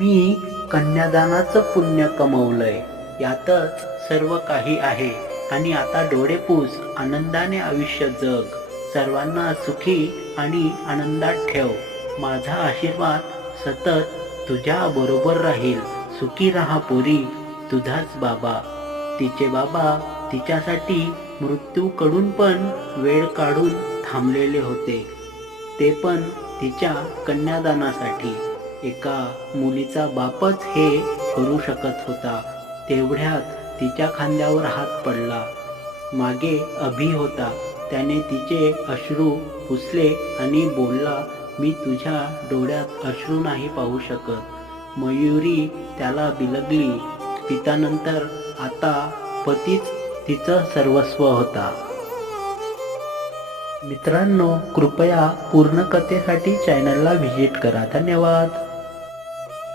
मी कन्यादानाचं पुण्य कमवलंय. यातच सर्व काही आहे. आणि आता डोळे पूस आनंदाने आयुष्य जग. सर्वांना सुखी आणि आनंदात ठेव. माझा आशीर्वाद सतत तुझ्या बरोबर राहील. सुखी राहा पोरी तुझाच बाबा. तिचे बाबा तिच्यासाठी मृत्यूकडून पण वेळ काढून थांबलेले होते. ते पण तिच्या कन्यादानासाठी. एका मुलीचा बापच हे करू शकत होता. तेवढ्यात तिच्या खांद्यावर हात पडला. मागे अभि होता. त्याने तिचे अश्रू पुसले आणि बोलला मी तुझ्या डोळ्यात अश्रू नाही पाहू शकत. मयुरी त्याला बिलगली. पितानंतर आता पतीच तिचं सर्वस्व होता. मित्रांनो कृपया पूर्ण कथेसाठी चॅनलला व्हिजिट करा. धन्यवाद.